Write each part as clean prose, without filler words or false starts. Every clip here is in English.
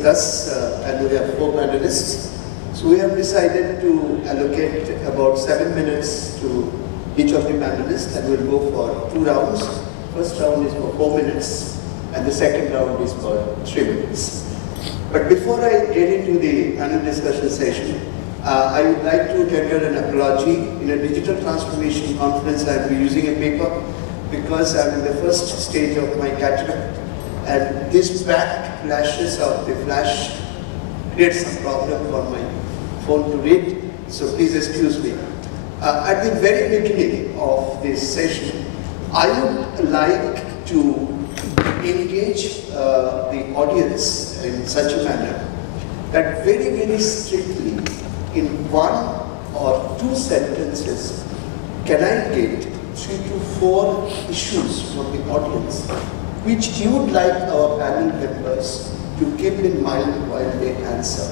with us, and we have 4 panelists. So we have decided to allocate about 7 minutes to each of the panelists, and we'll go for 2 rounds. First round is for 4 minutes, and the second round is for 3 minutes. But before I get into the panel discussion session, I would like to tender an apology. In a digital transformation conference, I will be using a paper because I'm in the first stage of my cataract, and this back flashes of the flash creates some problem for my phone to read, so please excuse me. At the very beginning of this session, I would like to engage the audience in such a manner that very strictly, in 1 or 2 sentences, can I get 3 to 4 issues from the audience which you would like our panel members to keep in mind while they answer.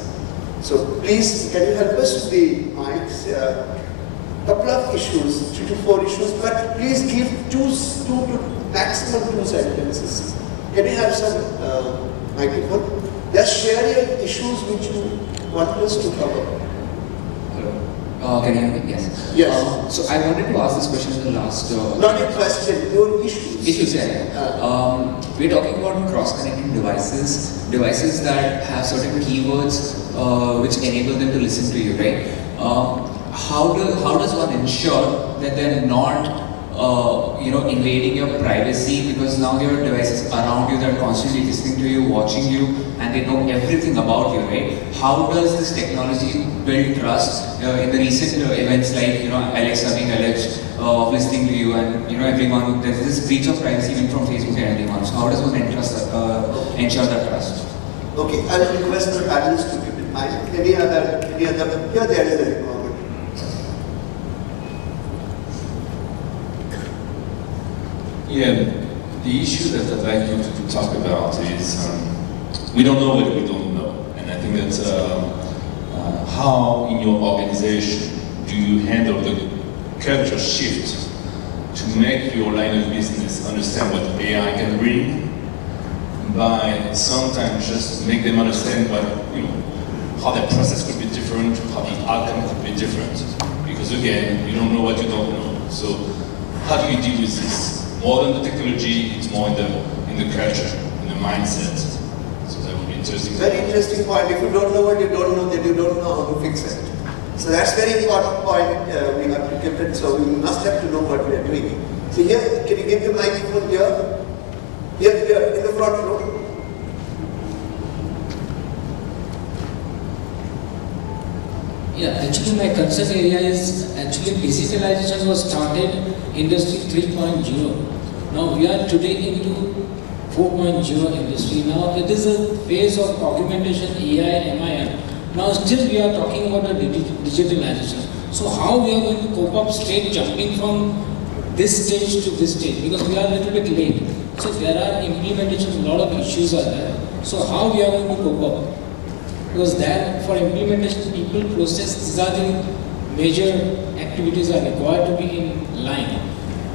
So please, can you help us with the mics? Couple of issues, 3 to 4 issues, but please give 2 to maximum 2 sentences. Can you have some microphone? Just share your issues which you want us to cover. Can you hear me? Yes. Yes. So I wanted to ask this question in the last... Not a question, your issues. Issues, yeah. We're talking about cross-connecting devices that have certain keywords which enable them to listen to you, right? How does one ensure that they're not invading your privacy, because now there are devices around you that are constantly listening to you, watching you, and they know everything about you, right? How does this technology build trust in the recent events like, Alexa being alleged of listening to you, and, everyone, there's this breach of privacy even from Facebook and everyone. So how does one ensure that trust? Okay, I'll request the panelists to keep in mind. Any other, here there is a requirement. Yeah, the issue that I'd like you to talk about is we don't know what we don't know, and I think that's how in your organization do you handle the culture shift to make your line of business understand what AI can bring, by sometimes just make them understand what how the process could be different, how the outcome could be different, because again you don't know what you don't know. So how do you deal with this? More than the technology, it's more in the culture, in the mindset. So that would be interesting. Very interesting point. If you don't know what you don't know, then you don't know how to fix it. So that's very important point. We have to keep it. So we must have to know what we are doing. So here, can you give the microphone here? Here, in the front row. Yeah, actually my concern area is digitalization was started industry 3.0. Now we are today into 4.0 industry. Now it is a phase of augmentation, AI, MIL. Now still we are talking about the digitalization. So how we are going to cope up straight jumping from this stage to this stage, because we are a little bit late. So there are implementations, a lot of issues are there. So how we are going to cope up? Because that for implementation, people, process, these are the major activities are required to be in line.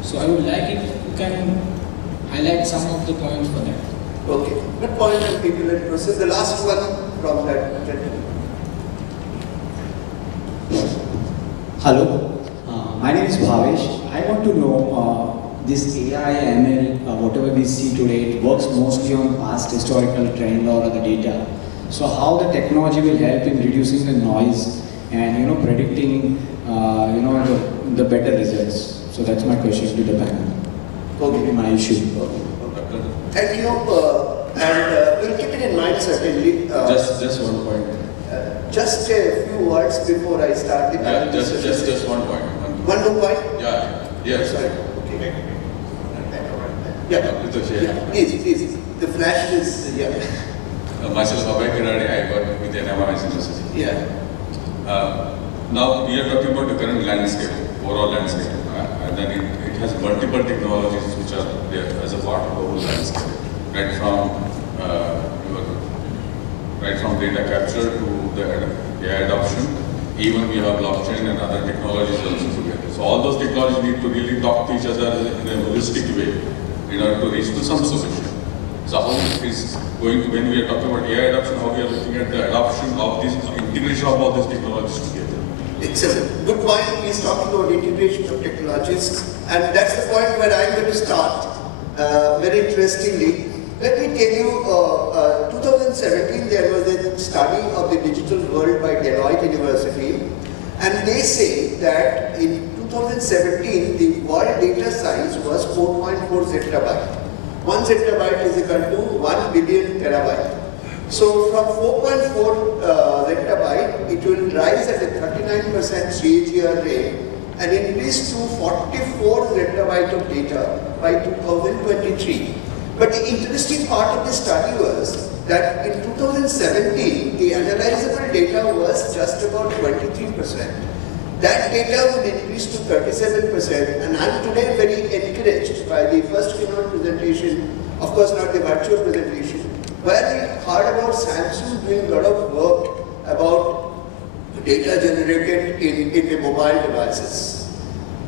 So I would like if you can highlight some of the points for that. Okay, good point on people and process. The last one from that gentleman. Hello, my name is Bhavesh. I want to know this AI, ML, whatever we see today, it works mostly on past historical trend or other data. So how the technology will help in reducing the noise and predicting the better results. So that's my question to the panel. Okay, my issue. Thank you, and we'll keep it in mind certainly. Just one point. Just a few words before I start the panel. Just one point. One more point? Yeah. Yes. Sorry. Okay. Yeah. Please. The flash is Myself, Abhay Kirade, I work with NMIS University. Yeah. Now we are talking about the current landscape, overall landscape, and then it has multiple technologies which are there as a part of the whole landscape, right from data capture to the AI adoption. Even we have blockchain and other technologies also together. So all those technologies need to really talk to each other in a holistic way in order to reach to some solution. So how it is going to, when we are talking about AI adoption, how we are looking at the adoption of this, integration of all these technologies together. Excellent. Good point. He's talking about integration of technologies, and that's the point where I'm going to start. Very interestingly, let me tell you, 2017 there was a study of the digital world by Deloitte University, and they say that in 2017 the world data size was 4.4 zettabyte. 1 zettabyte is equal to 1 billion terabyte. So from 4.4 zettabyte, it will rise at a 39% CAGR rate and increase to 44 zettabyte of data by 2023. But the interesting part of the study was that in 2017, the analyzable data was just about 23%. That data would increase to 37%, and I'm today very encouraged by the first keynote presentation, of course not the virtual presentation, where we heard about Samsung doing a lot of work about data generated in the mobile devices.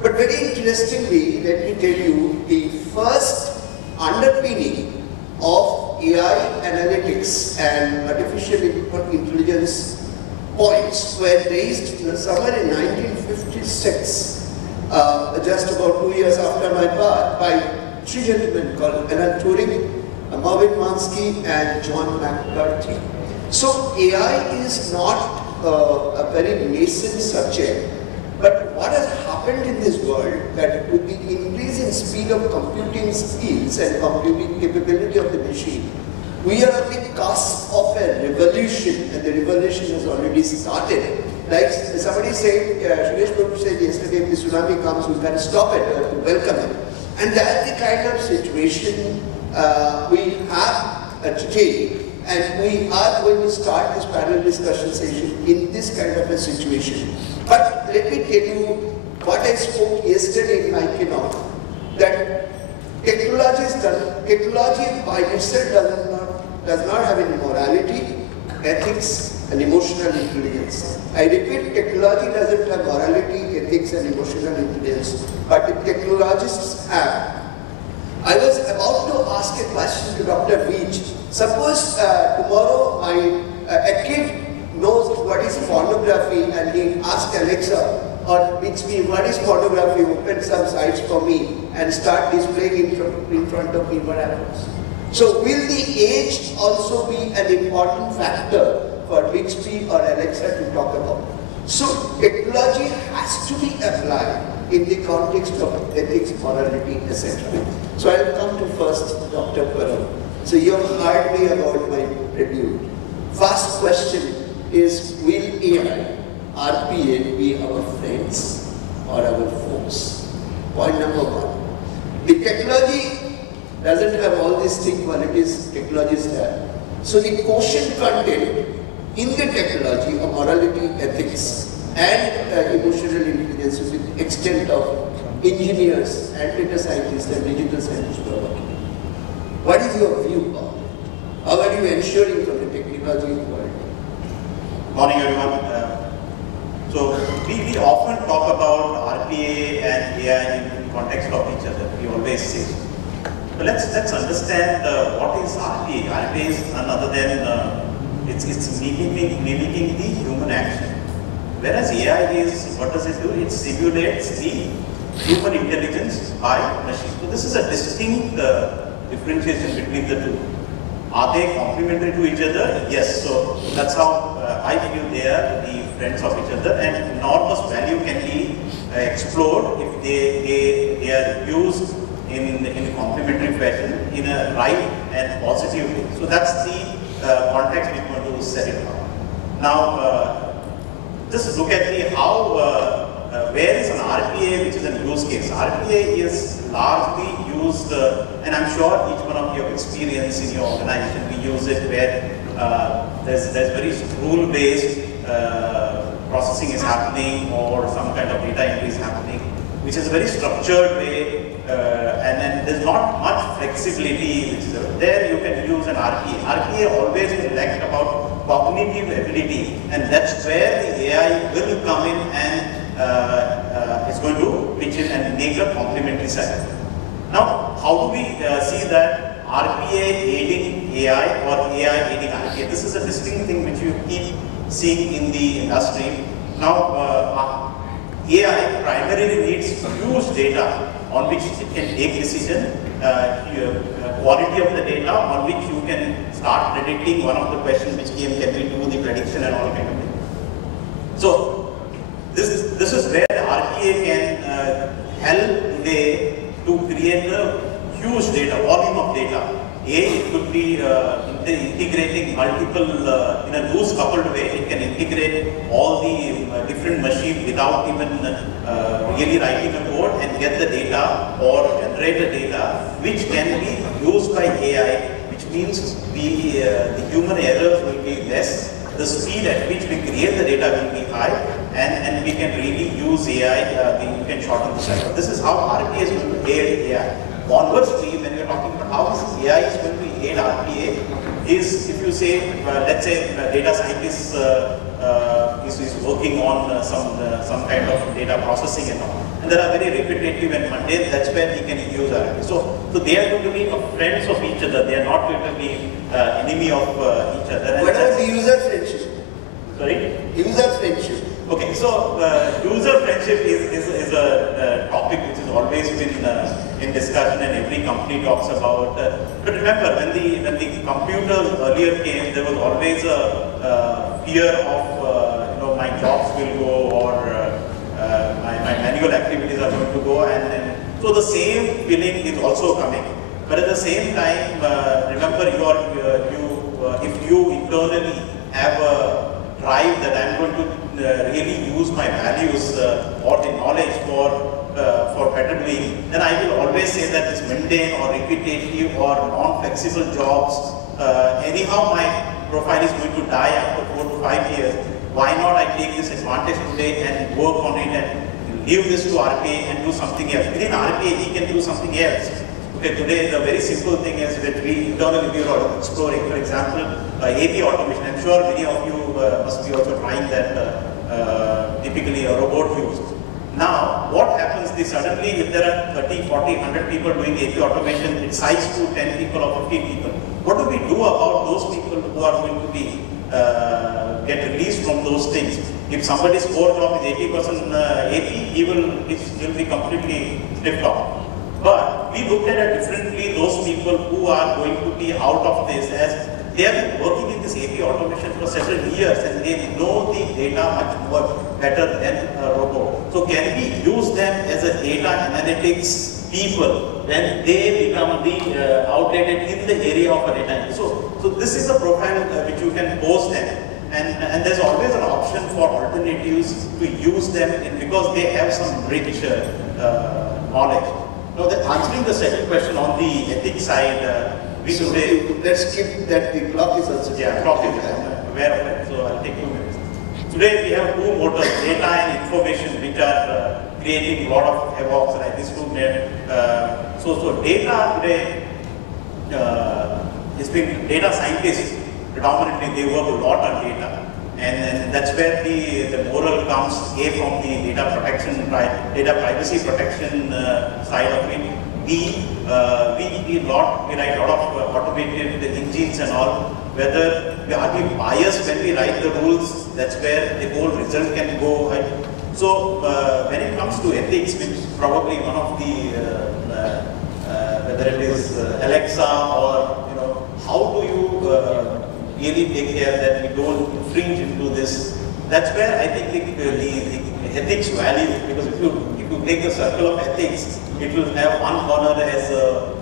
But very interestingly, let me tell you, the first underpinning of AI analytics and artificial intelligence points were raised somewhere in 1956, just about 2 years after my birth, by three gentlemen called Alan Turing, Marvin Minsky, and John McCarthy. So AI is not a very nascent subject, but what has happened in this world, that with the increase in speed of computing skills and computing capability of the machine, we are at the cusp of a revolution, and the revolution has already started. Like somebody said, Suresh Prabhu said yesterday, if the tsunami comes, we can stop it, to welcome it. And that's the kind of situation we have today, and we are going to start this panel discussion session in this kind of a situation. But let me tell you what I spoke yesterday in my keynote, that technology by itself does not have any morality, ethics, and emotional intelligence. I repeat, technology doesn't have morality, ethics, and emotional intelligence, but the technologists have. I was about to ask a question to Dr. Veach. Suppose tomorrow a kid knows what is pornography and he asks Alexa or Bixby, what is pornography, open some sites for me and start displaying in front of me what happens. So will the age also be an important factor for Bixby or Alexa to talk about? So technology has to be applied in the context of ethics, morality, etc. So I will come to first Dr. Param. So you have heard me about my review. First question is, will AI, RPA be our friends or our foes? Point number one. The technology doesn't have all these three qualities technologies have. So the quotient content in the technology of morality, ethics, and emotional intelligence to the extent of engineers and data scientists and digital scientists who are working. What is your view on it? How are you ensuring from the technology world? Morning everyone. So we often talk about RPA and AI in context of each other. We always say. But let's understand what is RPA. RPA is none other than it's mimicking the human action. Whereas AI is, what does it do? It simulates the human intelligence by machine. So this is a distinct differentiation between the two. Are they complementary to each other? Yes. So that's how I feel they are the friends of each other, and enormous value can be explored if they are used in a complementary fashion in a right and positive way. So that's the context we're going to set it up. Now, just look at the where is an RPA which is an use case. RPA is largely used, and I'm sure each one of you have experience in your organization. We use it where there's very rule-based processing is happening, or some kind of data entry is happening, which is a very structured way, and then there's not much flexibility. There you can use an RPA. RPA always will act about cognitive ability, and that's where the AI will come in and is going to pitch in and make a complementary set. Now, how do we see that RPA aiding AI or AI aiding RPA. This is a distinct thing which you keep seeing in the industry. Now, AI primarily needs huge data on which it can take decision, quality of the data on which you can start predicting one of the questions which came, can we do the prediction and all kind of thing. So this is where the RPA can help today to create a huge data, volume of data. It could be integrating multiple, in a loose coupled way, it can integrate all the different machines without even really writing a code and get the data or generate the data which can be used by AI, which means the human errors will be less, the speed at which we create the data will be high, and we can really use AI, we can shorten the cycle. This is how RPA is going to aid AI. Conversely, when you're talking about how this AI is going to aid RPA, is if you say, let's say data scientist is working on some kind of data processing and all, and there are very repetitive and mundane, that's where he can use RPA. So they are going to be friends of each other, they are not going to be enemy of each other. What about the user friendship? Sorry? User friendship. Okay, so user friendship is a topic which has always been in discussion and every company talks about. But remember, when the computers earlier came, there was always a fear of my jobs will go or my manual activities are going to go, and so the same feeling is also coming. But at the same time, remember if you internally have a drive that I'm going to really use my values or the knowledge for better doing, then I will always say that this mundane or repetitive or non-flexible jobs, anyhow my profile is going to die after 4 to 5 years. Why not I take this advantage today and work on it and leave this to RPA and do something else. Within RPA, he can do something else. Okay, today the very simple thing is that we internally are exploring, for example, AP automation. I'm sure many of you must be also trying that typically a robot use. Now, what happens is suddenly if there are 30, 40, 100 people doing AP automation, it sized to 10 people or 15 people. What do we do about those people who are going to be get released from those things? If somebody's core job is 80% AP, he will be completely flipped off. But we looked at it differently, those people who are going to be out of this, as they have been working in this AP automation for several years and they know the data much more better than a robot. So can we use them as a data analytics people when they become the outdated in the area of a data analytics? So this is a profile which you can post them. And there's always an option for alternatives to use them because they have some rich knowledge. Now, answering the second question on the ethics side, let's skip that. The clock is also. Yeah, clock is aware of it, so I'll take 2 minutes. Today we have two motors, data and information, which are creating a lot of havoc, like these two men. So data today has been data scientists. Predominantly, they work a lot on data, and that's where the moral comes from the data protection, data privacy protection side of it. We write a lot of automated engines and all. Whether are we biased when we write the rules? That's where the whole result can go. Right? So when it comes to ethics, which is probably one of the whether it is Alexa or how do you really take care that we don't infringe into this? That's where I think the ethics value, because if you take the circle of ethics, it will have one corner as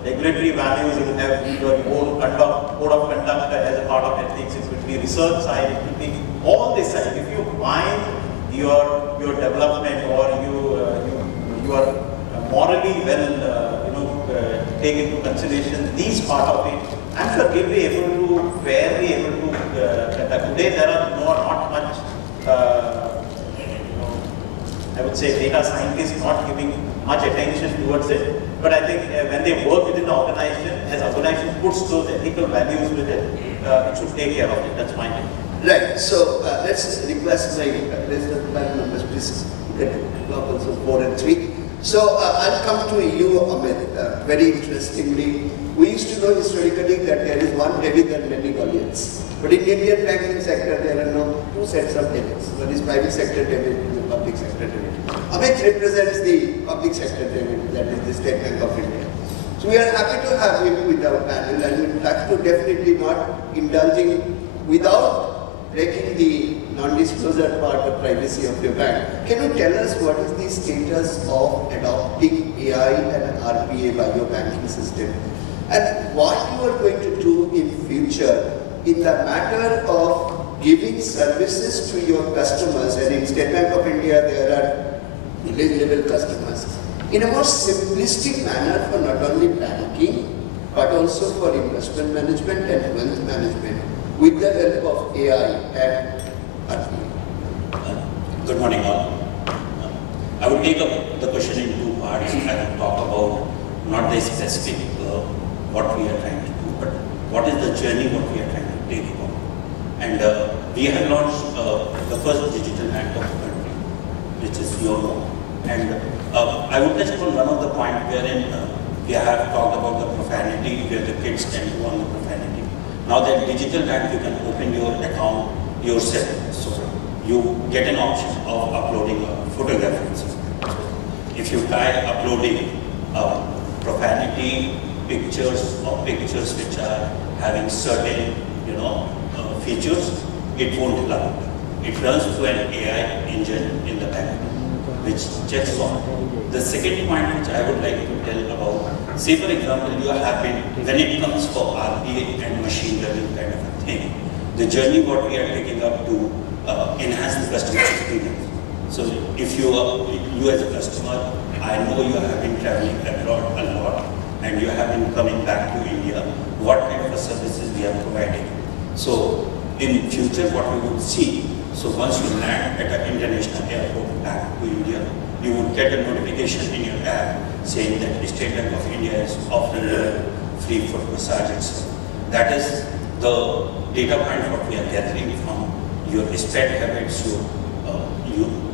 regulatory values, it will have your own code of conduct as a part of ethics, it will be research side, it will be all this side. If you bind your development or you are morally well take into consideration these part of it, I'm sure we'll be able to fairly able to conduct. Today there are not much I would say data scientists not giving much attention towards it. But I think when they work within the organization, as organization puts those ethical values with it, it should take care of it. That's my opinion. Right. So let's request my panel members, please get clock also 4 and 3. So I'll come to you, Amit. Very interestingly, We used to know historically that there is one David and many Goliaths. But in Indian banking sector, there are no two sets of Davids. One is private sector David and the public sector David. Amit represents the public sector David, that is the State Bank of India. So we are happy to have him with our panel, and we would like to definitely not indulging without breaking the non-disclosure part of privacy of your bank. Can you tell us what is the status of adopting AI and RPA by your banking system? And what you are going to do in future in the matter of giving services to your customers, and in State Bank of India there are village level customers, in a more simplistic manner for not only banking but also for investment management and wealth management with the help of AI and RPA. Good morning all. I would take up the question in two parts. I will talk about not the specific what we are trying to do, but what is the journey what we are trying to take about. And we have launched the first digital bank of the country, which is YONO. And I would touch upon one of the points wherein we have talked about the profanity, where the kids tend to on the profanity. Now that digital bank, you can open your account yourself. So you get an option of uploading a photograph. If you try uploading profanity pictures or pictures which are having certain, features, it won't allow. It runs through an AI engine in the background, which checks on. The second point which I would like to tell about, say for example, you have been, when it comes for RPA and machine learning kind of a thing, the journey what we are taking up to enhance the customer experience. So if you as a customer, I know you have been traveling abroad a lot and you have been coming back to India, what kind of services we are providing. So in future what we would see, so once you land at an international airport back to India, you would get a notification in your app saying that the State Bank of India is offering a free foot massage. That is the data point what we are gathering from your spend habits,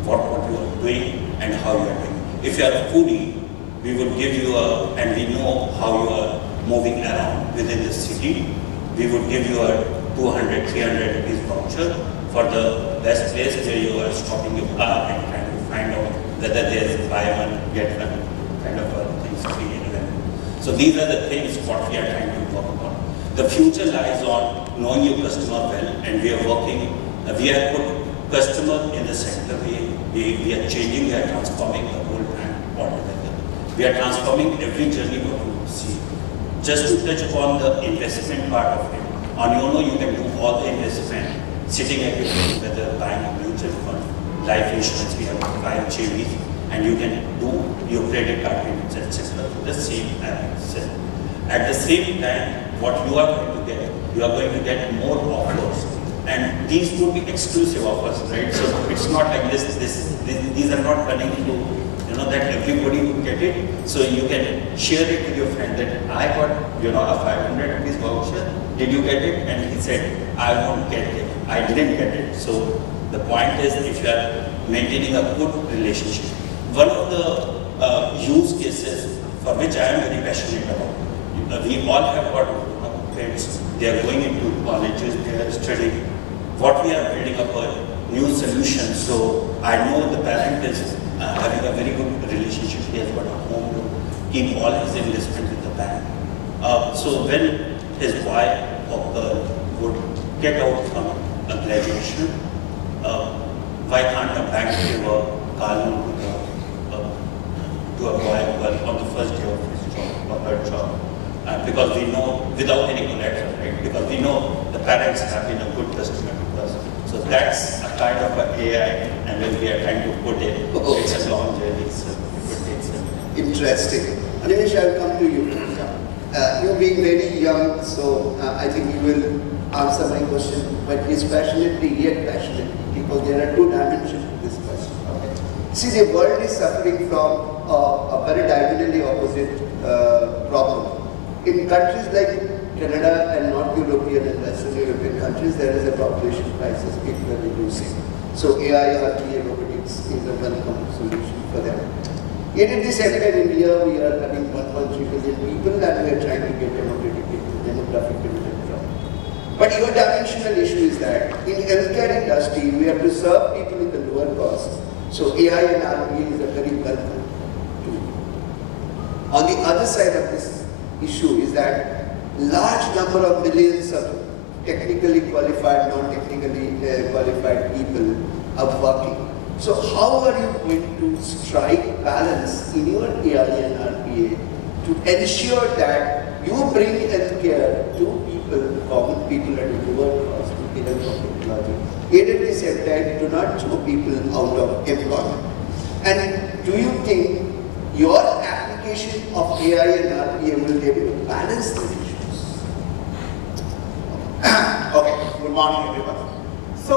what you are doing and how you are doing. If you are a foodie, we will give you and we know how you are moving around within the city, we would give you a 200, 300 rupees voucher for the best place where you are stopping your car and trying to find out whether there is buy one, get one kind of things free anywhere. So these are the things what we are trying to talk about. The future lies on knowing your customer well, and we are working, we have put customer in the center. We are changing, we are transforming the whole brand altogether. We are transforming every journey what you see. Just to touch upon the investment part of it, on YONO you can do all the investment sitting at your home, whether buying a mutual fund, life insurance, we have buying JVs, and you can do your credit card payments, etc. The same app itself. At the same time, what you are going to get, you are going to get more offers. And these would be exclusive offers, right? So it's not like these are not running into, that everybody would get it. So you can share it with your friend that I got, a 500 rupees voucher. Did you get it? And he said, I won't get it. I didn't get it. So the point is, if you are maintaining a good relationship. One of the use cases for which I am very passionate about, we all have got kids, they are going into colleges, they are studying. What we are building up a new solution. So I know the parent is having a very good relationship. He has got a home to keep all his investment with the bank. So when his boy or girl would get out from a graduation, why can't a bank give a car loan to a boy or girl on the first day of his job or her job? Because we know, without any collateral, right? Because we know the parents have been a good customer to us. So that's a kind of an AI, and when we are trying to put it, it's a long journey, so it takes some time. Interesting. Anish, I'll come to you. You being very young, so I think you will answer my question, but dispassionately yet passionately, because there are two dimensions to this question. Okay. See, the world is suffering from a very diagonally opposite problem. In countries like Canada and North European and Western European countries, there is a population crisis, people are reducing. So AI, RPA, robotics is a welcome solution for them. Yet in this area in India, we are having 1.3 billion people and we are trying to get them geographical job. But your dimensional issue is that in healthcare industry, we have to serve people with the lower cost. So AI and RPA is a very welcome tool. On the other side of this issue is that large number of millions of technically qualified, non-technically qualified people are working. So how are you going to strike balance in your AI and RPA to ensure that you bring healthcare to people, common people at a lower cost with the help of technology, yet at the same time do not throw people out of employment? And do you think your application of AI and RPA will be able to balance these issues? Okay, good morning everyone. So,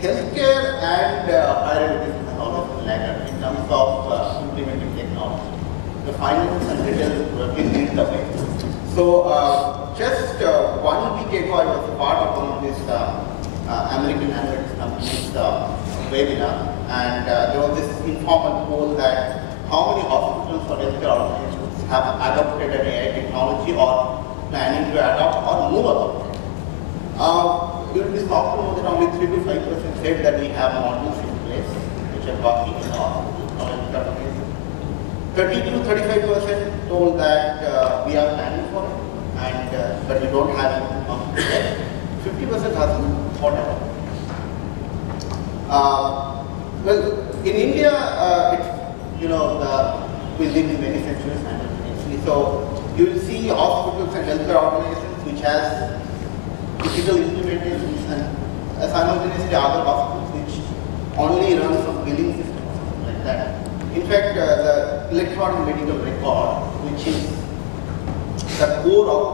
healthcare and higher education have always been laggard in terms of implementing technology. The finance and retail will lead the way. So, just 1 week ago, I was a part of one of these American analytics companies webinar, and there was this informal poll that how many hospitals or healthcare organizations have adopted an AI technology or planning to adopt or move about. You will be shocked to know that only 3 to 5% said that we have models in place which are working in our healthcare organizations. 30 to 35% told that we are planning for it, and but we don't have it. 50% hasn't thought about it. Well, in India, we live in many centuries simultaneously. So you will see hospitals and healthcare organizations which has digital implementations and simultaneously other hospitals which only run from billing system or something like that. In fact, the electronic medical record, which is the core of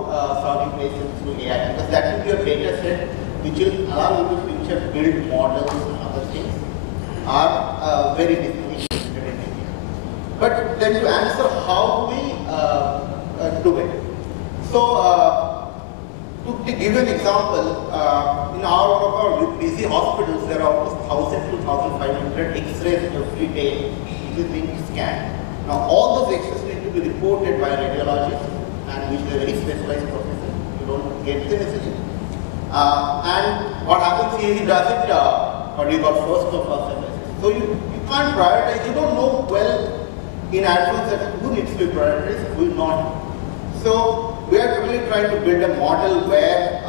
serving patients through AI, because that will be a data set which will allow you to future build models and other things, are very difficult in India. But then to answer how we do it. So, to give an example, in our busy hospitals, there are almost 1,000 to 1,500 X-rays every day which is being scanned. Now, all those X-rays need to be reported by a radiologist, and which is a very specialized profession. You don't get them easily. And what happens is he does it, or you got first or first service. So you can't prioritize. You don't know well in advance that who needs to be prioritized, who not. So we are really trying to build a model where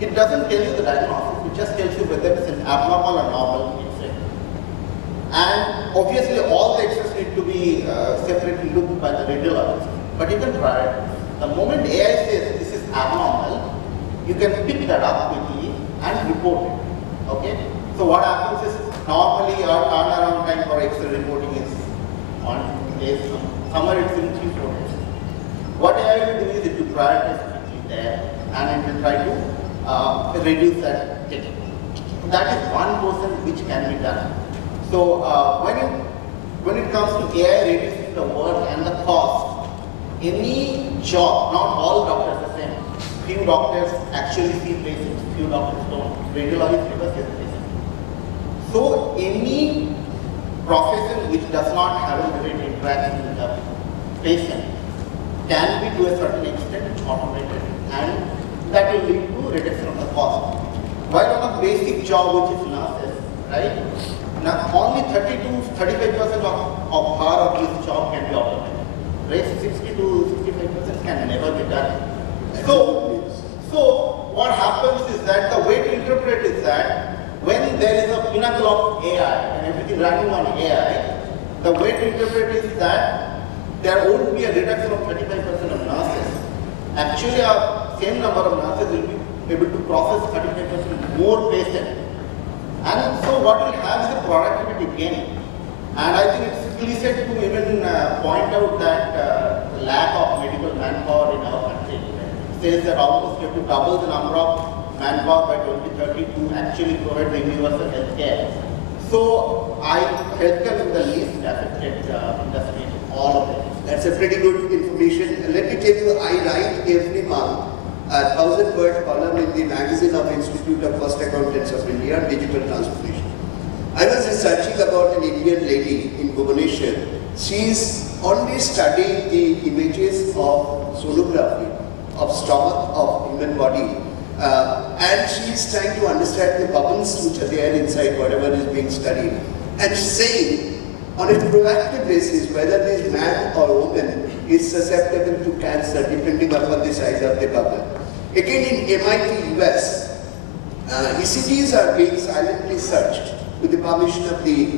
it doesn't tell you the diagnosis, it just tells you whether it's an abnormal or normal X-ray. And obviously all the X-rays need to be separately looked by the radiologist, but you can prioritize. The moment AI says this is abnormal, you can pick that up quickly and report it. Okay? So what happens is normally our turnaround time for X-ray reporting is 1 day, somewhere it's in 3-4 days. What AI will do is it will prioritize quickly there, and it will try to reduce that ticket. That is one portion which can be done. So when it comes to AI reducing the work and the cost, any job, not all doctors are the same. Few doctors actually see patients, few doctors don't. Radiologists never see the patient. So any profession which does not have a direct interaction with the patient can be to a certain extent automated, and that will lead to reduction of the cost. While on a basic job which is nurses, right? Now only 30 to 35% of her or his job can be automated. Rest 60 to 65% can never be done. So what happens is that the way to interpret is that when there is a pinnacle of AI and everything running on AI, the way to interpret is that there won't be a reduction of 35% of nurses. Actually, a same number of nurses will be able to process 35% more patients. And so what we'll have is a productivity gain. And I think it's cliche to even point out that the lack of medical manpower in our country. It says that almost you have to double the number of manpower by 2030 to actually provide the universal health care. So healthcare is the least affected industry in all of it. That's a pretty good information. Let me tell you, I write every month a 1,000-word column in the magazine of Institute of Cost Accountants of India on digital transformation. I was researching about an Indian lady in Bhubaneswar, She's only studying the images of sonography, of stomach, of human body, and she's trying to understand the bubbles which are there inside whatever is being studied, and saying on a proactive basis whether this man or woman is susceptible to cancer depending upon the size of the bubble. Again, in MIT, US, ECGs are being silently searched with the permission of the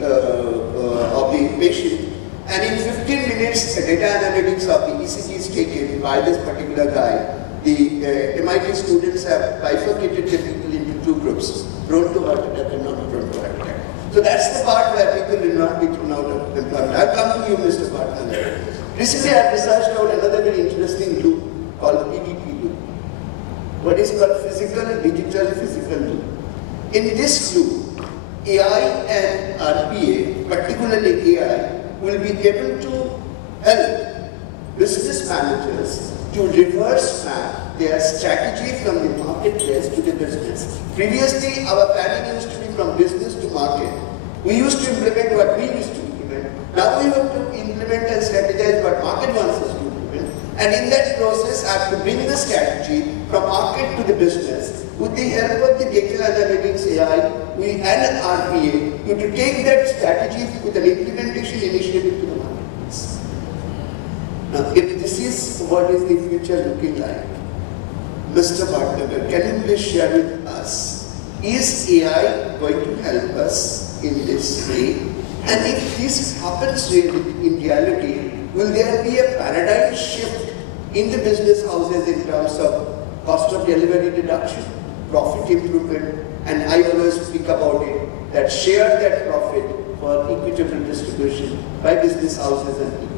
patient, and in 15 minutes, the data analytics of the ECG is taken by this particular guy. The MIT students have bifurcated the people into two groups, prone to heart attack and not prone to heart attack. So that's the part where people will not be thrown out of employment. I'll come to you, Mr. Partner. Recently, I researched out another very interesting loop called PDP loop. What is called physical, digital, physical loop. In this loop, AI and RPA, particularly AI, will be able to help business managers to reverse map their strategy from the marketplace to the business. Previously, our planning used to be from business to market. We used to implement what we used to implement. Now we have to implement and strategize what market wants us to implement. And in that process, I have to bring the strategy from market to the business with the help of the data analytics AI and RPA to take that strategy with an implementation initiative to the marketplace. Now, if this is what is the future looking like, Mr. Bhattnagar, can you please share with us, is AI going to help us in this way? And if this happens in reality, will there be a paradigm shift in the business houses in terms of cost of delivery reduction, profit improvement, and I always speak about it, that share that profit for equitable distribution by business houses and people.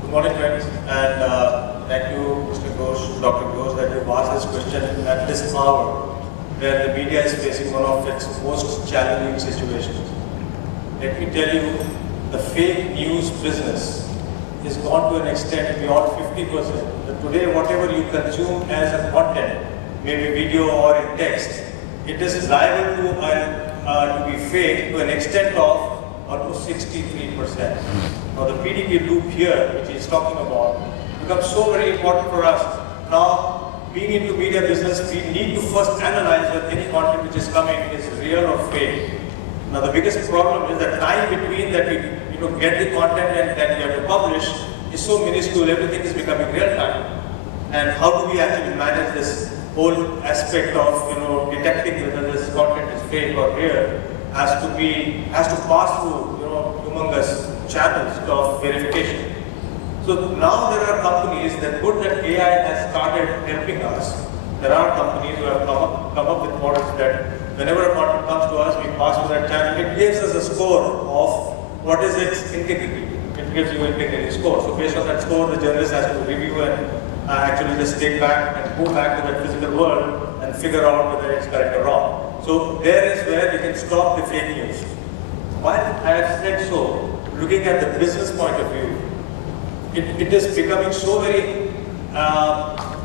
Good morning, friends, and thank you, Mr. Ghosh, Dr. Ghosh, that you've asked this question at this hour, where the media is facing one of its most challenging situations. Let me tell you, the fake news business is gone to an extent beyond 50%. That today, whatever you consume as a content, maybe video or in text, it is liable to be fake to an extent of almost 63%. Now the PDP loop here, which he's talking about, becomes so very important for us. Now, being into media business, we need to first analyze whether any content which is coming is real or fake. Now the biggest problem is the time between that we get the content and that we have to publish is so minuscule, everything is becoming real time. And how do we actually manage this whole aspect of detecting whether this content is fake or real has to pass through humongous channels of verification. So now there are companies that good that AI has started helping us. There are companies who have come up with models that whenever a content comes to us, we pass through that channel. It gives us a score of what is its integrity. It gives you an integrity score. So based on that score, the journalist has to review and actually just take back and go back to that physical world and figure out whether it's correct or wrong. So there is where we can stop the fake news. While I have said so, looking at the business point of view, it is becoming so very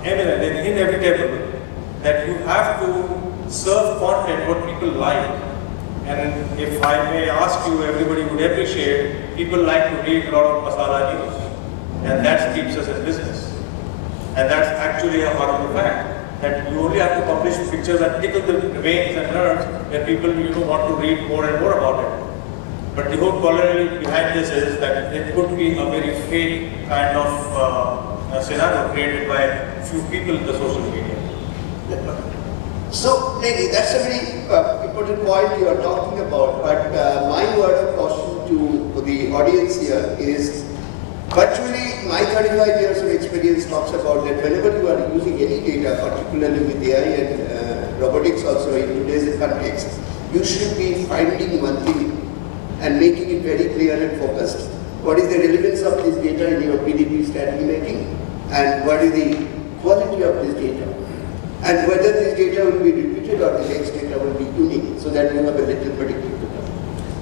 eminent and inevitable that you have to serve content what people like. And if I may ask you, everybody would appreciate, people like to read a lot of masala news. And that keeps us in business. And that's actually a horrible fact, that you only have to publish pictures that tickle the veins and nerves, that people want to read more and more about it. But the whole corollary behind this is that it could be a very fake kind of scenario created by a few people in the social media. So, Negi, that's a very important point you are talking about, but my word of caution to the audience here is, virtually my 35 years of experience talks about that whenever you are using any data, particularly with AI and robotics also in today's context, you should be finding one thing and making it very clear and focused. What is the relevance of this data in your PDP strategy making, and what is the quality of this data, and whether this data will be repeated or the next data will be unique, so that you have a little predictability.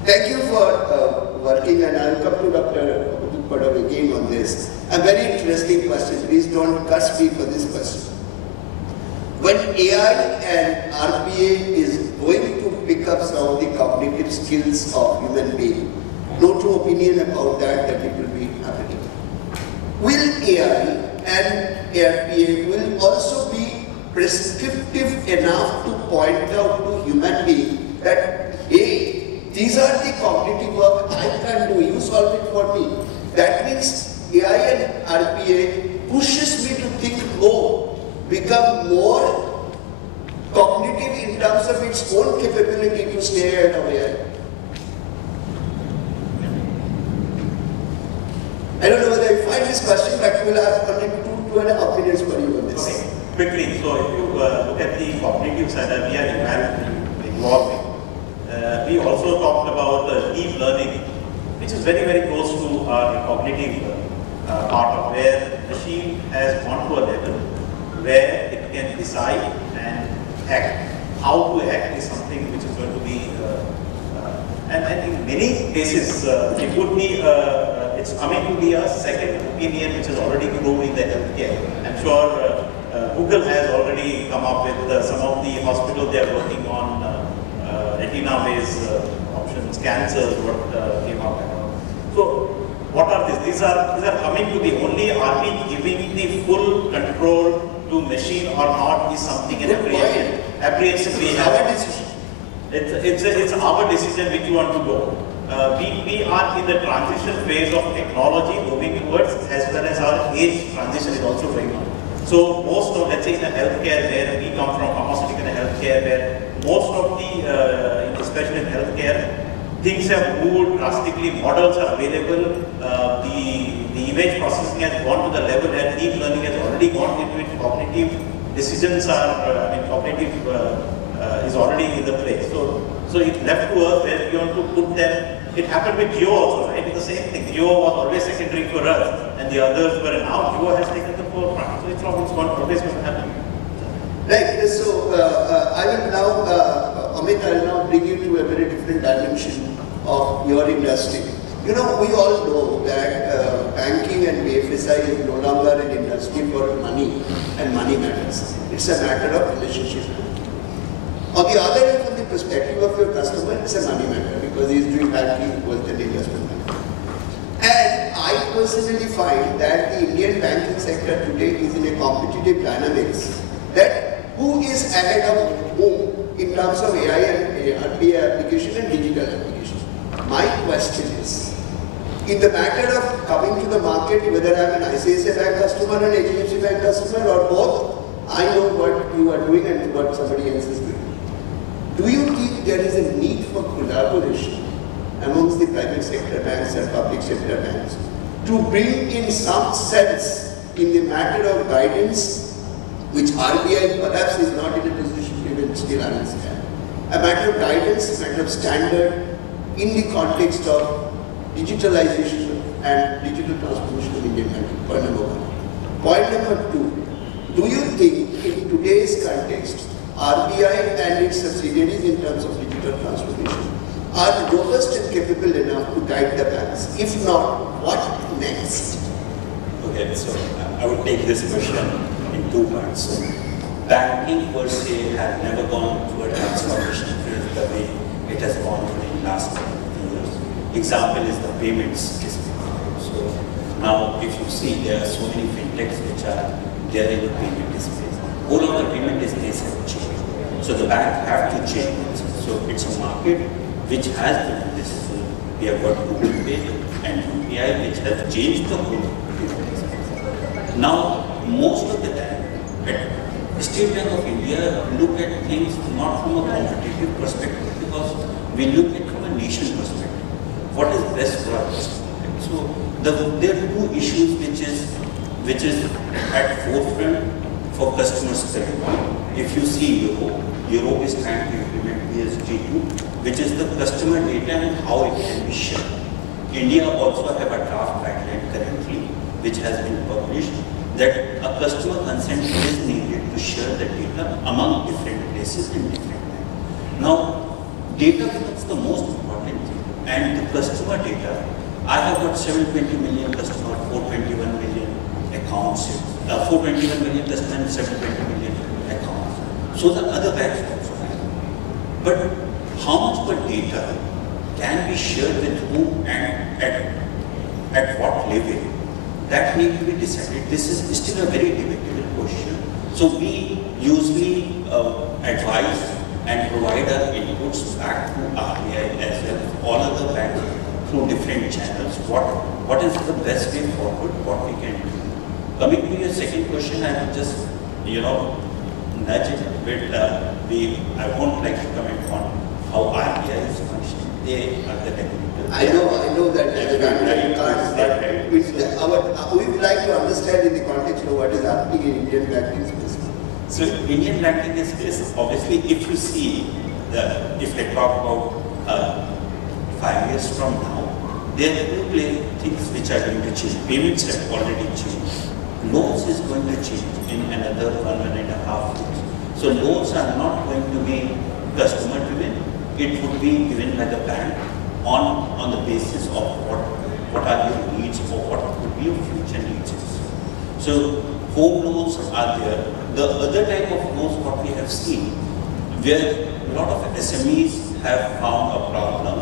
Thank you for working, and I'll come to Dr. Padav again on this. A very interesting question. Please don't curse me for this question. When AI and RPA is going to pick up some of the cognitive skills of human being, no true opinion about that it will be happening. Will AI and RPA will also be prescriptive enough to point out to human being that, hey, these are the cognitive work I can do, you solve it for me. That means AI and RPA pushes me to think more, become more cognitive in terms of its own capability to stay ahead of AI. I don't know whether you find this question, but we will have only 2.5 minutes for you on this. Okay, quickly. So if you look at the cognitive side that we are evolving, we also talked about deep learning, which is very, very close to our cognitive part of where the machine has gone to a level where it can decide and act. How to act is something which is going to be, and in many cases, it would be it's coming to be a second opinion which has already grown in the healthcare. I'm sure Google has already come up with some of the hospitals they are working on retina-based options, cancers, what came up. So what are these? These are coming to the only, are we giving the full control to machine or not is something in apprehension we have. Our decision. It's our decision which you want to go. We are in the transition phase of technology moving towards, as well as our age transition is also going on. So most of, let's say in the healthcare where we come from, pharmaceutical and healthcare, where most of the, especially in healthcare, things have moved drastically, models are available, the image processing has gone to the level where deep learning has already gone into it, cognitive decisions are, cognitive is already in the place. So it left to us where we want to put them. It happened with Geo also, right? It's the same thing. Geo was always secondary for us, and the others were. Now Geo has taken the forefront. So it's always going to happen. Right. So I will now, Amit, I will now bring you to a very different dimension of your industry. You know, we all know that banking and BFSI is no longer an industry for money and money matters. It's a matter of relationship. On the other hand, from the perspective of your customer, it's a money matter because he is doing banking, wealth and investment banking. And I personally find that the Indian banking sector today is in a competitive dynamics that who is ahead of whom in terms of AI and RPA application and digital application. My question is, in the matter of coming to the market, whether I'm an ICICI Bank customer, an HDFC Bank customer or both, I know what you are doing and what somebody else is doing. Do you think there is a need for collaboration amongst the private sector banks and public sector banks to bring in some sense in the matter of guidance, which RBI perhaps is not in a position to even still understand? A matter of guidance, a matter of standard in the context of digitalization and digital transformation of Indian banking. Point number one. Point number two, do you think in today's context, RBI and its subsidiaries in terms of digital transformation are robust and capable enough to guide the banks? If not, what next? Okay, so I would take this question in two parts. So, banking per se has never gone through a transformation phase the way it has gone through in the last few years. Example is the payments space. So now if you see there are so many fintechs which are there in the payment space. All of the payment space have changed. So the bank have to change. So it's a market which has been this. We have got Google Pay and UPI which have changed the whole payment space. Now most of the time, State Bank of India look at things not from a competitive perspective because we look at from a nation perspective. What is best for us? So there are two issues which is at forefront for customers today. If you see Europe is trying to implement PSD2, which is the customer data and how it can be shared. India also have a draft guideline currently, which has been published, that a customer consent is needed to share the data among different places and different times. Now, data becomes the most important thing, and the customer data, I have got 720 million customers, 421 million accounts, 421 million customers and 720 million accounts. So the other banks also have. But how much per data can be shared with whom and at what level, that need to be decided. This is still a very debatable question. So we usually advise and provide our inputs back to RBI as well as all other banks through different channels. What is the best way forward, what we can do. Coming to your second question, I will just, nudge it a bit. I won't like to comment on how RBI is functioning. They are the regulators. I know that you can't, we would like to understand in the context of what is happening in Indian banking space. So Indian banking space, obviously, if you see, if I talk about 5 years from now, there are two things which are going to change. Payments have already changed. Loans is going to change in another 1.5 years. So loans are not going to be customer driven. It would be given by the bank on the basis of what are your needs or what could be your future needs. So home loans are there. The other type of loans what we have seen, where a lot of SMEs have found a problem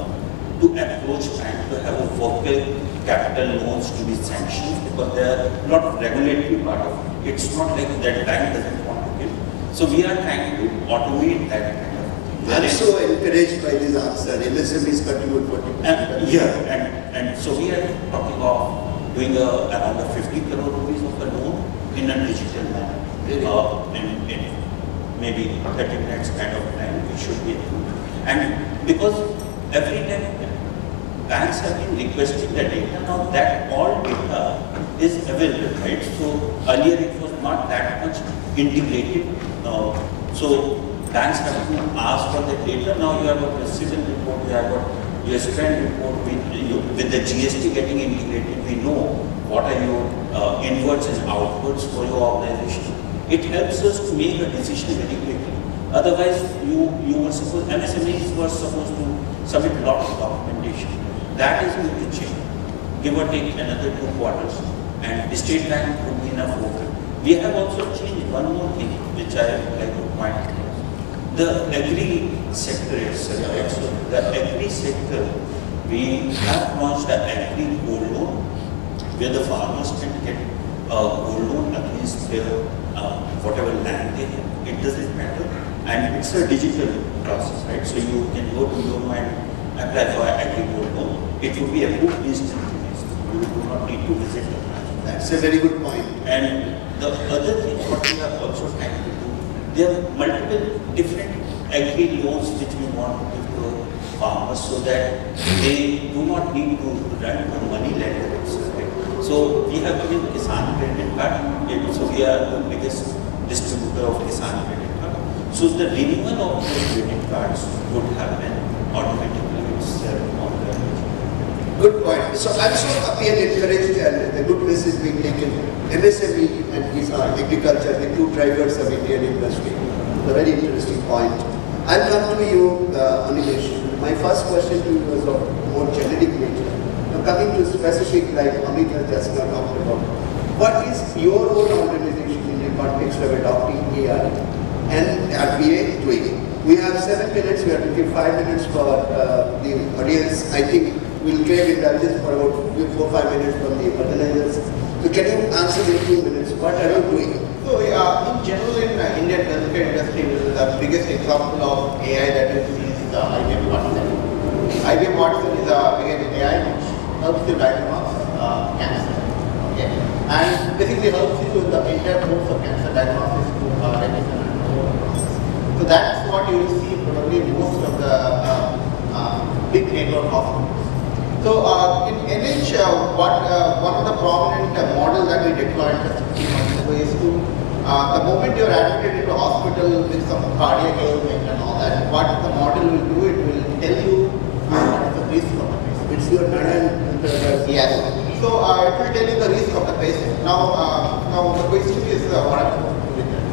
to approach bank to have a working capital loans to be sanctioned because there are a lot of regulatory part of it. It's not like that bank doesn't want to give. So we are trying to automate that kind of thing. I'm so encouraged by this answer. MSMEs contribute 40%. And so we are talking of doing around 50 crore rupees of a loan in a digital manner. In maybe 30 minutes kind of time, we should be able to. And because every time banks have been requesting the data, now that all data is available, right? So earlier it was not that much integrated. So banks have to ask for the data. Now you have got your civil report, you have got your spend report. With the GST getting integrated, we know what are your inwards and outwards for your organization. It helps us to make a decision very quickly. Otherwise, you were supposed, MSMEs were supposed to submit a lot of documentation. That is going to change. Give or take another 2 quarters. And the state bank would be enough open. We have also changed one more thing, which I would like to point out. The agri sector itself, right? So the agri sector, we have launched an agri gold loan, where the farmers can get a gold loan against their whatever land they have. It doesn't matter. And it's a digital process, right? So you can go to YONO and apply for an agri gold loan. It will be approved instantly. You do not need to visit the branch. That's a very good point. And the other thing what we are also trying to do, there are multiple different agri loans which we want to give to farmers so that they do not need to run to money lender itself. Right? So we have given Kisan Credit Card. So we are the biggest distributor of Kisan Credit Card. So the renewal of those credit cards would happen automatically itself on the Good point. So I'm so happy and encouraged, and the good message being taken. MSME and agriculture, the two drivers of Indian industry. It's a very interesting point. I'll come to you, Anilesh. My first question to you is of more generic nature. Now coming to specific, like Amit has just now talked about, what is your own organization in the context of adopting AI and RBA doing? We have 7 minutes, we have to give 5 minutes for the audience. I think we'll crave indulgence for about 4 or 5 minutes from the organizers. So can you answer in 2 minutes? What are you doing? So in general in Indian healthcare industry, the biggest example of AI that we see is IBM Watson. IBM Watson is again an AI which helps you diagnose cancer. Okay, and basically helps you with the entire course of cancer diagnosis to medicine and whole process. So that's what you will see probably most of the big network hospitals. So in NH, one of the prominent models that we deployed just 3 months ago is to the moment you are admitted into hospital with some cardiac ailment and all that, what the model will do, it will tell you what is the risk of the patient. It's your Yes. So it will tell you the risk of the patient. Now the question is what am I supposed to do with that?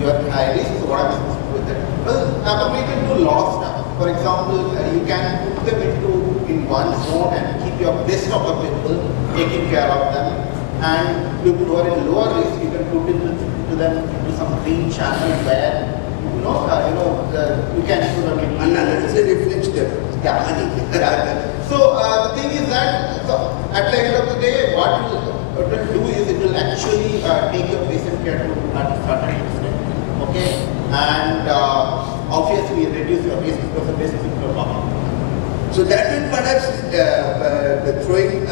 You are high risk, so what am I supposed to do with that? Well, we can do a lot of stuff. For example, you can put them in one zone and keep your best of the people taking care of them. And people who are in lower risk, you can put them into some green channel where you can unnecessary flinch them. Yeah, money. So the thing is that at the end of the day, what it will do is it will actually take your patient care to a certain extent, okay? And obviously reduce your risk because the basic people are talking. So that will perhaps throwing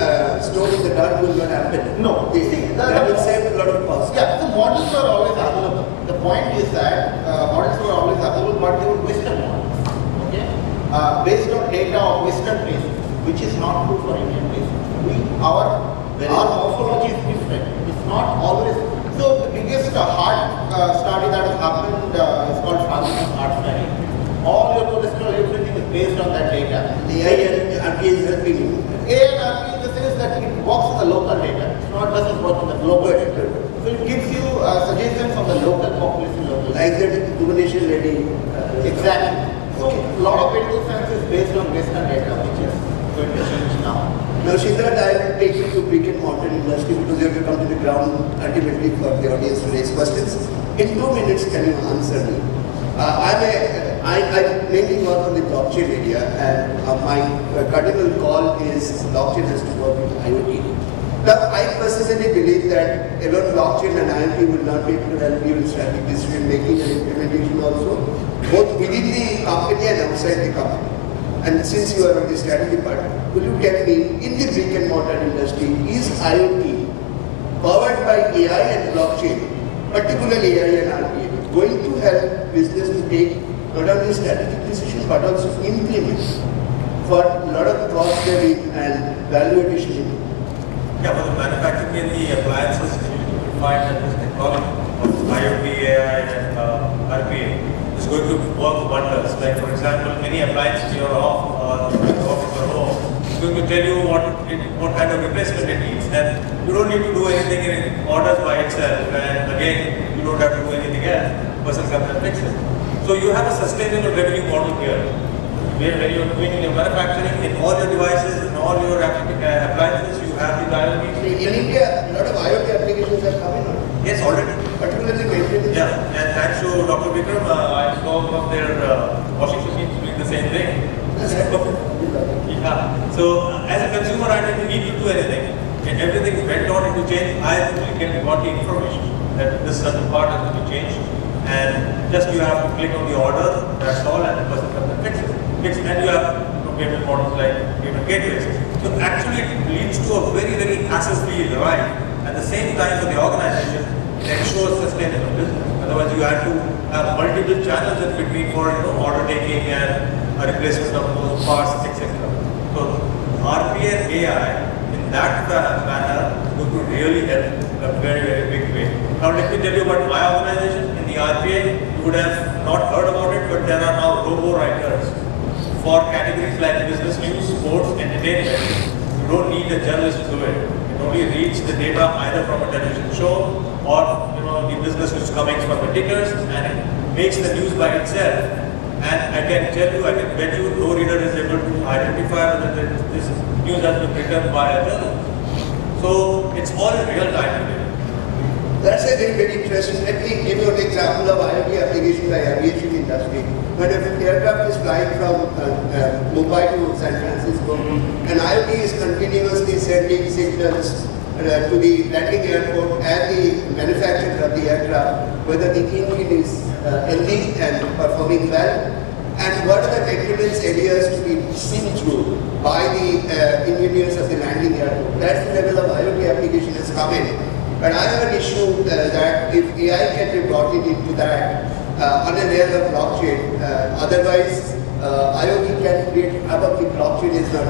stone in the dark will not happen. No, you see, that will save a lot of cost. Yeah, the models are always available. The point is that models are always available, but they were Western models, okay? Based on data of Western patients, which is not true for Indian patients. Our morphology is different. It's not always. So the biggest heart study that has happened is called functional heart study. All your cholesterol, everything is based on that data. The AI and RPA is helping you. AI and RPA in the sense that it works on the local data. It's not doesn't work on the global data. So it gives you suggestions on the local population level. Like that illumination ready. Exactly. So a lot of medical science is based on Western data, which is going to change now. Now, Siddharth, I will take you to brick and mortar industry because you have to come to the ground ultimately for the audience to raise questions. In 2 minutes, can you answer me? I mainly work on the blockchain area, and my cardinal call is blockchain has to work with IoT. Now, I personally believe that alone blockchain and IoT will not be able to help you in strategic decision making and implementation also, both within the company and outside the company. And since you are on the strategy part, will you tell me, in the brick and mortar industry, is IoT powered by AI and blockchain, particularly AI and RPA, going to help business to take not only strategic decisions but also implement for a lot of cost saving and value addition? Yeah, for the manufacturing in the appliances, you find that this technology of IoT, AI, and RPA is going to work wonders. Like, for example, any appliance in your office or home is going to tell you what kind of replacement it needs. And you don't need to do anything in orders by itself. And again, you don't have to do anything else. The person comes and fixes it. So you have a sustainable revenue model here. When you're doing in your manufacturing, in all your devices, in all your appliances, you have the IoT. In India, a lot of IoT applications are coming out. Yes, already. Particularly maintenance. Yeah, and thanks to Dr. Vikram, I saw one of their washing machines doing the same thing. Yeah. So as a consumer, I didn't need to do anything. And everything went on into change. I simply got the information that this certain part has to be changed. And just you have to click on the order, that's all, and the person comes and fixes it. And you have payment models like payment gateways. So actually it leads to a very, very hassle-free life. At the same time for the organization, it ensures sustainable business. Otherwise you have to have multiple channels in between for order taking and a replacement of those parts, etc. So RPA and AI in that manner is going to really help in a very, very big way. Now let me tell you about my organization. In the RPA, you would have not heard about it, but there are now robo-writers for categories like business news, sports, entertainment. You don't need a journalist to do it. It only reads the data either from a television show or the business news coming from the tickers, and it makes the news by itself. And I can tell you, I can bet you, no reader is able to identify whether this news has been written by a journalist. So it's all in real time today. That's a very, very interesting. Let me give you an example of IoT application by aviation industry. When an aircraft is flying from Mumbai to San Francisco, and IoT is continuously sending signals to the landing airport and the manufacturer of the aircraft, whether the engine is healthy and performing well, and what are the maintenance areas to be seen through by the engineers of the landing airport. That's the level of IoT application has come in. But I have an issue that if AI can be brought into that on a layer of blockchain, otherwise IoT can create havoc if blockchain is not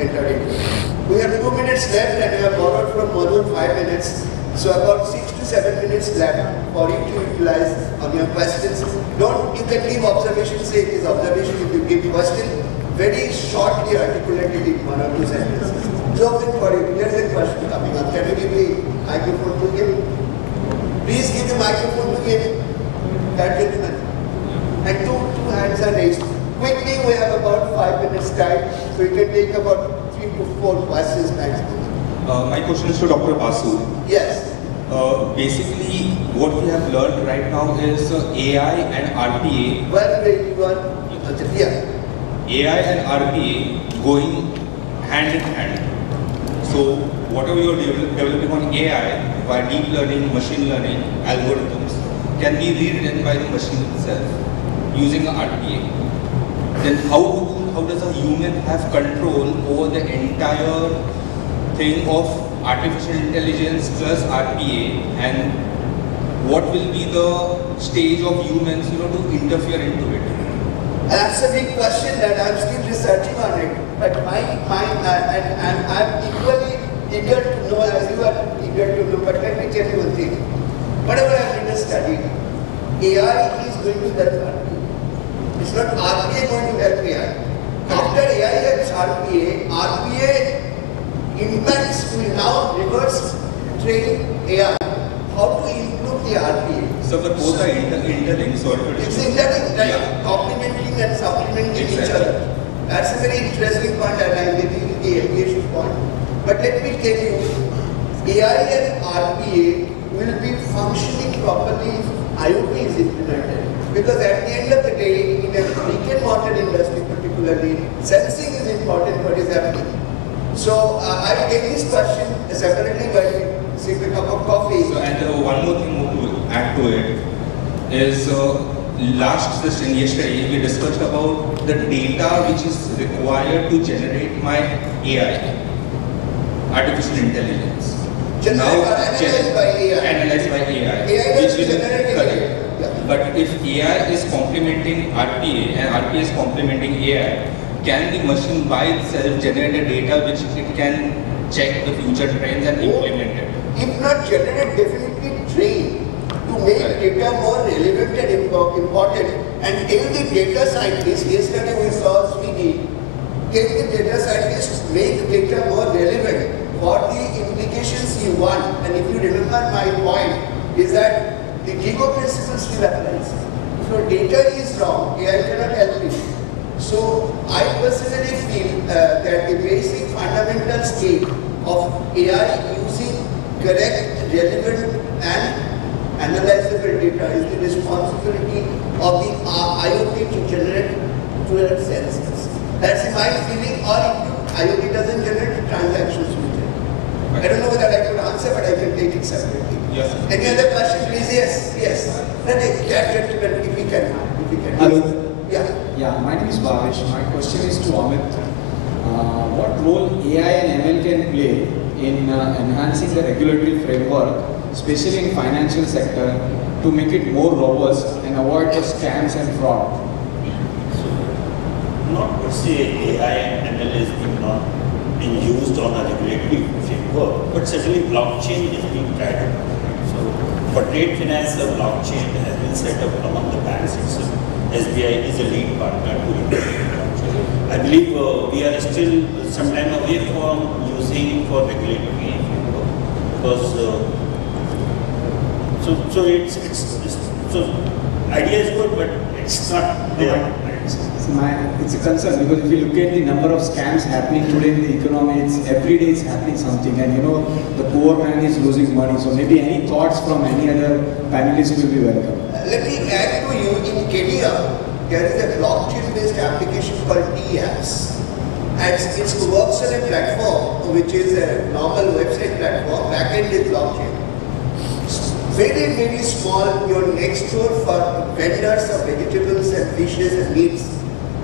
entered into. We have 2 minutes left and we have borrowed from module 5 minutes. So about 6 to 7 minutes left for you to utilize on your questions. You can give observations, say it is observation. If you give question, very shortly articulated in 1 or 2 sentences. Jobs it for you. Here's a question coming up. Can you give the microphone to him? Please give the microphone to him. That gentleman. And two hands are raised. Quickly, we have about 5 minutes time, so you can take about 3 to 4 questions maximum. My question is to Dr. Basu. Yes. Basically, what we have learned right now is AI and RPA. Yeah. AI and RPA going hand in hand. So whatever you're developing on AI, by deep learning, machine learning, algorithms, can be rewritten by the machine itself using a RPA. Then how does a human have control over the entire thing of artificial intelligence plus RPA, and what will be the stage of humans, to interfere into it? That's a big question that I'm still researching on it. But I'm equally eager to know as you are eager to know. But let me tell you one thing. Whatever I've been studied, AI is going to help RPA. It's not RPA going to help AI. After AI helps RPA impacts will now reverse train AI. How to improve the RPA? So the both are interlinked, sorry to It's interlinked, right? Yeah. Complementing and supplementing each other. That's a very interesting point, and I'm getting the aviation point. But let me tell you, AI and RPA will be functioning properly if IoT is implemented. Because at the end of the day, in a brick and mortar industry particularly, sensing is important what is happening. So I will take this question separately while we sip a cup of coffee. So, and one more thing to add to it is last session yesterday we discussed about the data which is required to generate my AI, artificial intelligence. Analyzed by AI. Analyzed by AI. Which is correct. Yeah. But if AI is complementing RPA and RPA is complementing AI, can the machine by itself generate a data which it can check the future trends and implement it? If not generate, definitely train to make data more relevant and important, and tell the data scientists, yesterday we saw Sweden, tell the data scientists make data more relevant for the implications you want. And if you remember my point is that the Gigo principle still applies. So data is wrong, AI cannot help you. So I personally feel that the basic fundamental state of AI using correct, relevant and analyzable data is the responsibility of the IoT to generate senses. That's my feeling. Or if IoT doesn't generate, transactions will generate. I don't know whether I could answer, but I can take it separately. Yes. Any other question, please? Yes. Gentlemen, if we can. Hello. Yeah, my name is Bhavesh. My question is to Amit. What role AI and ML can play in enhancing the regulatory framework, especially in financial sector, to make it more robust and avoid the scams and fraud? Not per se AI and ML is not being used on a regulatory framework, but certainly blockchain is being tried. So for trade finance, the blockchain has been set up among the banks itself. SBI is a lead partner to it. I believe we are still some time away from using for regulatory framework, because so idea is good, but it's not there. It's a concern, because if you look at the number of scams happening today in the economy, every day is happening something, and the poor man is losing money. So maybe any thoughts from any other panelists will be welcome. Let me add to you, in Kenya, there is a blockchain-based application called T-Apps. And it works on a platform which is a normal website platform, backend is blockchain. Very, very small, your next door for vendors of vegetables and fishes and meats.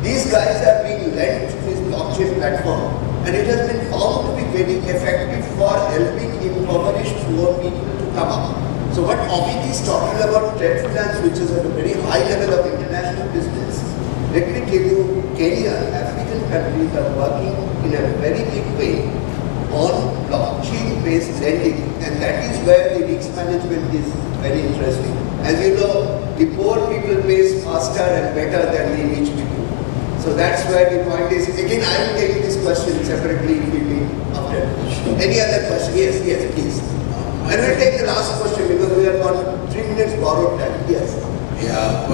These guys are being lent to this blockchain platform, and it has been found to be very effective for helping impoverished poor people to come up. So what Amit is talking about trade finance, which is at a very high level of international business, let me tell you, Kenya, African countries are working in a very big way on blockchain-based lending, and that is where the risk management is very interesting. As you know, the poor people pay faster and better than the rich people. So that's where the point is. Again, I will take this question separately if we need after. Sure. Any other question? Yes, please. And we'll take the last question because we have got 3 minutes borrowed time. Yes. Yeah,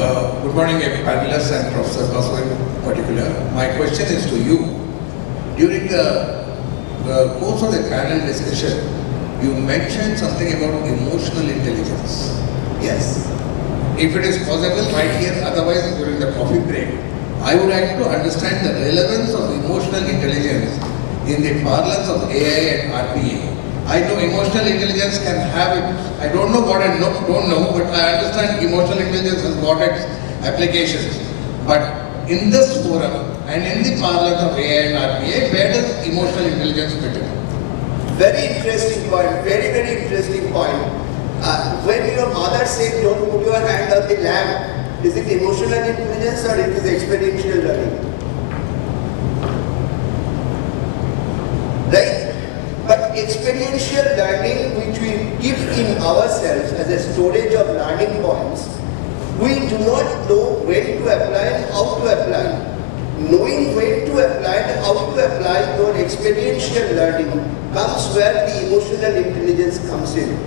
good morning panelists and Professor Basu in particular. My question is to you. During the course of the panel discussion, you mentioned something about emotional intelligence. Yes. If it is possible right here, otherwise during the coffee break, I would like to understand the relevance of emotional intelligence in the parlance of AI and RPA. I know emotional intelligence can have it. I don't know what I don't know, but I understand emotional intelligence has got its applications. But in this forum and in the parlance of AI and RPA, where does emotional intelligence fit in? Very interesting point, very, very interesting point. When your mother said don't put your hand on the lamp, is it emotional intelligence or it is experiential learning? Right? But experiential learning which we keep in ourselves as a storage of learning points, we do not know when to apply and how to apply. Knowing when to apply and how to apply your experiential learning comes where the emotional intelligence comes in.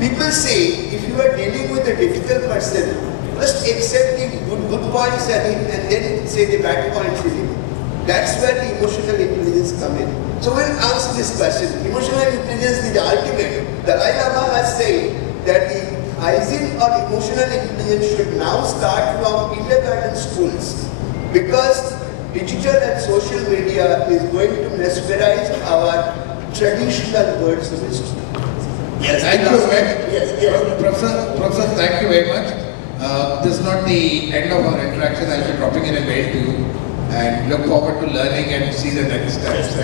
People say if you are dealing with a difficult person, first accept the good points and then say the bad points in it. That's where the emotional intelligence comes in. So we'll answer this question. Emotional intelligence is the ultimate. Dalai Lama has said that the hygiene or emotional intelligence should now start from kindergarten schools, because digital and social media is going to mesmerize our traditional words of wisdom. Yes, thank you, yes. Professor, thank you very much. This is not the end of our interaction. I'll be dropping in a mail to you and look forward to learning and see the next steps.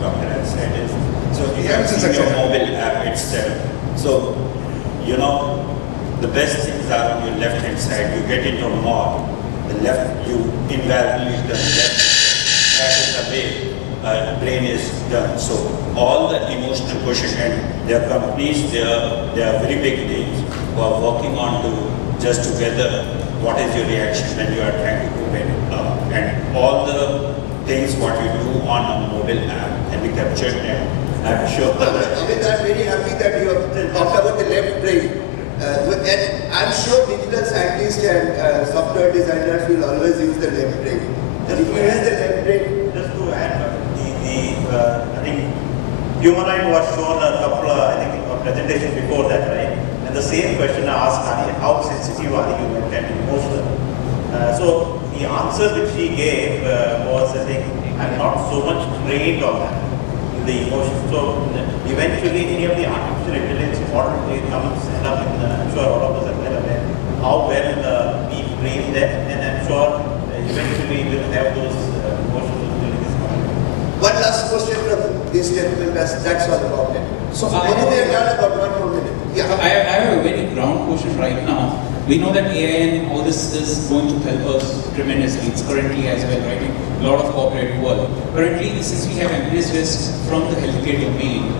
Dr. has said is, so you have seen your mobile app itself. So, you know, the best things are on your left hand side. You get into a mall, the left, you invariably turn left. That is the way brain is done. So all the emotional quotient, and there are companies, there are very big names who are working on to just together what is your reaction when you are trying to do it. And all the things what you do on a mobile app can be captured, and I'm sure. Amit, I'm very happy that you have talked about the left brain. And I'm sure digital scientists and software designers will always use the left brain. If you use the left brain, just to add, I think humanoid was shown a couple of, I think, a presentation before that, right? And the same question I asked Kani, how sensitive are you when can be emotional? So the answer which he gave was, I think, I'm not so much trained on that, the emotion. So eventually any of the artificial intelligence model comes and I'm sure all of us are well aware how well we train them, and I'm sure eventually we'll have those emotional abilities. One last question from this gentleman, that's all about it. So we have done about 1 more minute. Yeah. I have a very ground question right now. We know that AI and all this is going to help us tremendously. It's currently as well, right? In a lot of corporate world. Currently, since we have embraced this from the healthcare domain,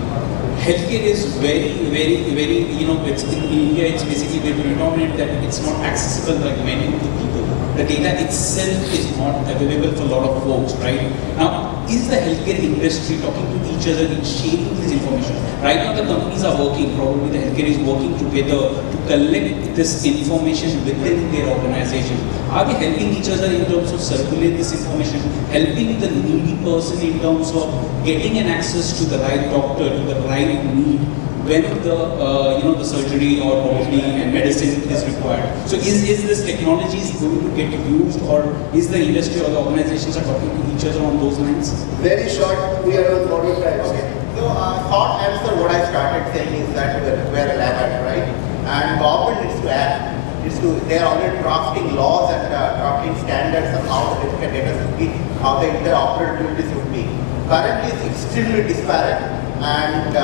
healthcare is very, you know, it's in India, it's basically very predominant that it's not accessible by many of the people. The data itself is not available for a lot of folks, right? Now, is the healthcare industry talking to each other in sharing this information? Right now, the companies are working, probably the healthcare is working together to collect this information within their organization. Are they helping each other in terms of circulate this information, helping the needy person in terms of getting an access to the right doctor, to the right need, when the you know, the surgery or probably and medicine is required? So is this technology is going to get used, or is the industry or the organizations are talking to each other on those lines? Very short, we are on border tribes. Okay. So short answer, what I started saying is that we're a lab, right? And government needs to act. They are already drafting laws and drafting standards on how the healthcare data should be, how the interoperability should be. Currently, it's extremely disparate, and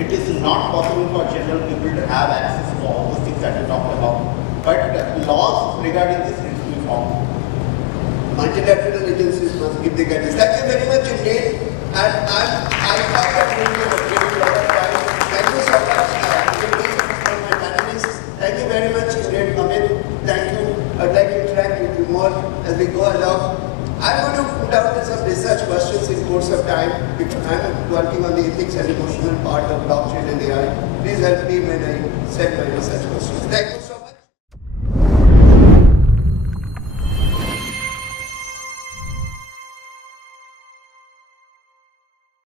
it is not possible for general people to have access to all those things that we talked about. But laws regarding this need to be formed. Multilateral agencies must give the guidance. Thank you very much indeed. And I thought that we will give a lot of time. Thank you so much for my panelists. Thank you very much indeed, Amit. Thank you. I'd like to interact with you more as we go along. I'm going to put out some research questions in course of time, because I'm working on the ethics and emotional part of blockchain and AI. Please help me when I set my research questions. Thank you so much.